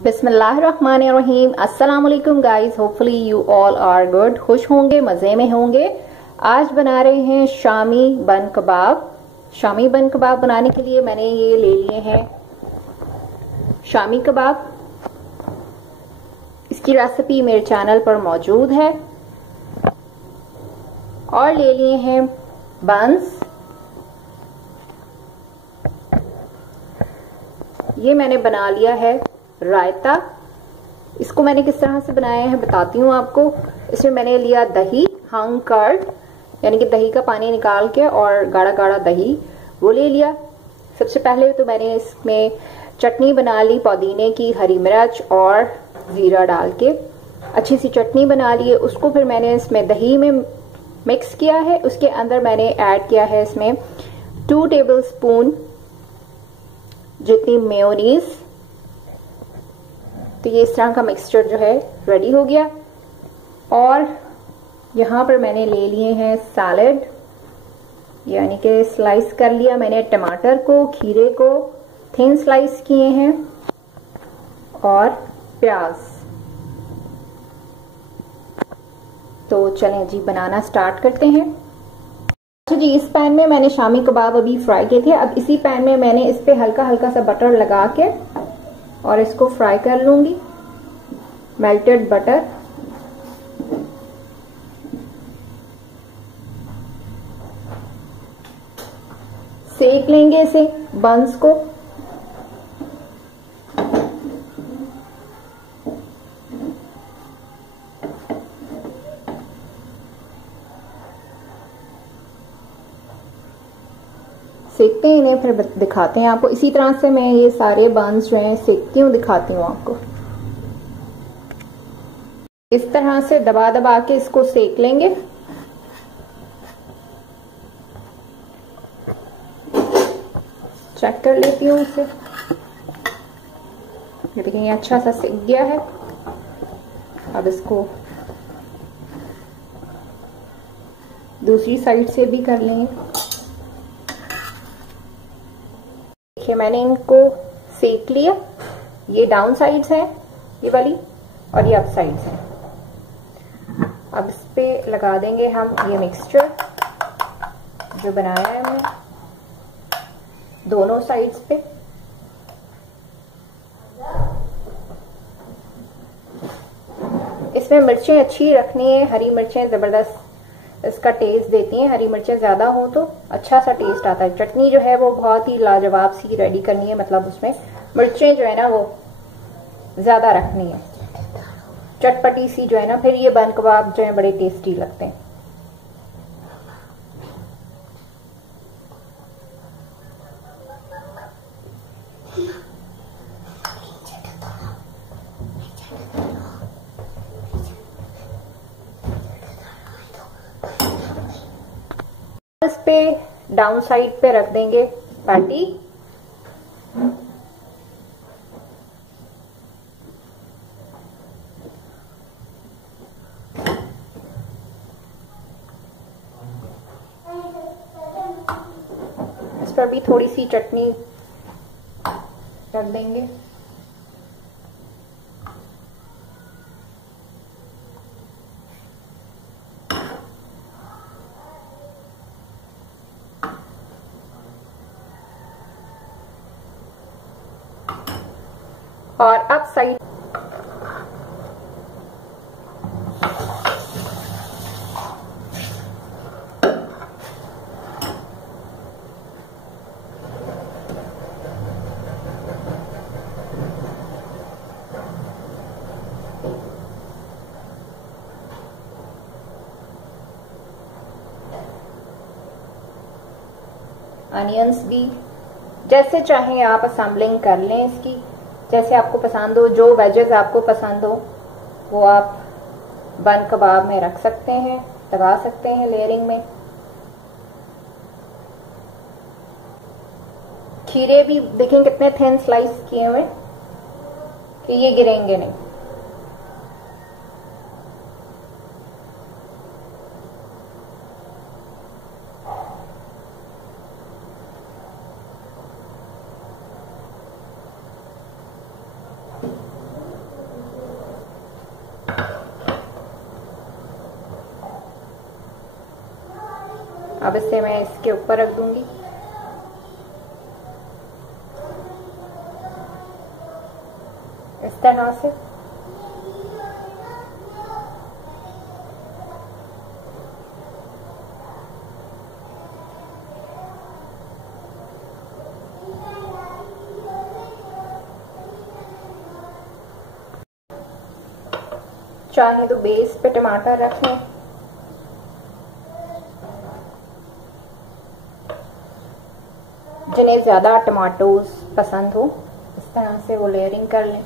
बिस्मिल्लाहिर्रहमानिर्रहीम। अस्सलाम वालेकुम guys, hopefully you all are good, खुश होंगे, मज़े में होंगे। आज बना रहे हैं शामी बन कबाब। शामी बन कबाब बनाने के लिए मैंने ये ले लिए हैं शामी कबाब। इसकी रेसिपी मेरे चैनल पर मौजूद है। और ले लिए हैं बंस। ये मैंने बना लिया है रायता। इसको मैंने किस तरह से बनाया है बताती हूँ आपको। इसमें मैंने लिया दही, हंग कर्ड, यानी कि दही का पानी निकाल के, और गाढ़ा गाढ़ा दही वो ले लिया। सबसे पहले तो मैंने इसमें चटनी बना ली पुदीने की, हरी मिर्च और जीरा डाल के अच्छी सी चटनी बना ली है। उसको फिर मैंने इसमें दही में मिक्स किया है। उसके अंदर मैंने ऐड किया है इसमें 2 टेबलस्पून जितनी मेयोनीज। तो ये इस तरह का मिक्सचर जो है रेडी हो गया। और यहाँ पर मैंने ले लिए हैं सैलेड, यानी कि स्लाइस कर लिया मैंने टमाटर को, खीरे को थिन स्लाइस किए हैं, और प्याज। तो चलें जी बनाना स्टार्ट करते हैं। अच्छा जी, इस पैन में मैंने शामी कबाब अभी फ्राई किए थे। अब इसी पैन में मैंने इस पे हल्का हल्का सा बटर लगा के और इसको फ्राई कर लूंगी। मेल्टेड बटर, सेक लेंगे इसे, बंस को। सेकते हैं इन्हें, फिर दिखाते हैं आपको। इसी तरह से मैं ये सारे बंस जो हैं सेकती हूँ, दिखाती हूँ आपको। इस तरह से दबा दबा के इसको सेक लेंगे। चेक कर लेती हूँ इसे। ये देखिए, ये अच्छा सा सेक गया है। अब इसको दूसरी साइड से भी कर लेंगे। देखिए, मैंने इनको सेक लिया। ये डाउन साइड्स हैं, ये वाली, और ये अप साइड्स हैं। अब इस पे लगा देंगे हम ये मिक्सचर जो बनाया है हमने दोनों साइड्स पे। इसमें मिर्चें अच्छी रखनी है। हरी मिर्चें जबरदस्त इसका टेस्ट देती हैं। हरी मिर्चें ज्यादा हो तो अच्छा सा टेस्ट आता है। चटनी जो है वो बहुत ही लाजवाब सी रेडी करनी है, मतलब उसमें मिर्चें जो है ना वो ज्यादा रखनी है, चटपटी सी जो है ना, फिर ये बन कबाब जो है बड़े टेस्टी लगते हैं। इस पे डाउन साइड पे रख देंगे पैटी। इस पर भी थोड़ी सी चटनी रख देंगे। और अब साइड अनियंस भी जैसे चाहें आप असेंबलिंग कर लें इसकी, जैसे आपको पसंद हो। जो वेजेस आपको पसंद हो वो आप बन कबाब में रख सकते हैं, लगा सकते हैं लेयरिंग में। खीरे भी देखें कितने थिन स्लाइस किए हुए कि ये गिरेंगे नहीं। अब इसे मैं इसके ऊपर रख दूंगी। इस तरह से चाहे तो बेस पे टमाटर रख लें, जिन्हें ज़्यादा टमाटोज पसंद हो इस तरह से वो लेयरिंग कर लें।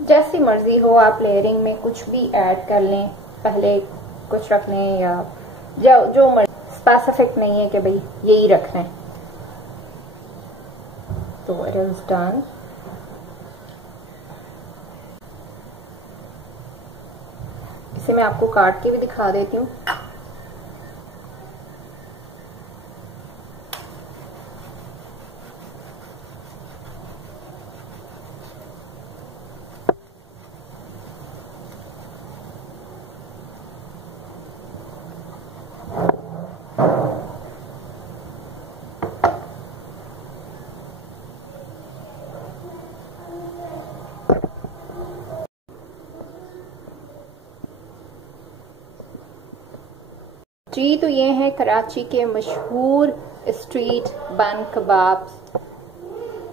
जैसी मर्जी हो आप लेयरिंग में कुछ भी ऐड कर लें, पहले कुछ रख लें या जो मर्जी, स्पेसिफिक नहीं है कि भाई यही रखना है। तो इट इज डन। इसे मैं आपको काट के भी दिखा देती हूँ। जी, तो ये हैं कराची के मशहूर स्ट्रीट बन कबाब्स।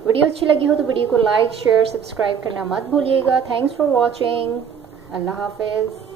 वीडियो अच्छी लगी हो तो वीडियो को लाइक शेयर सब्सक्राइब करना मत भूलिएगा। Thanks for watching. Allah Hafiz.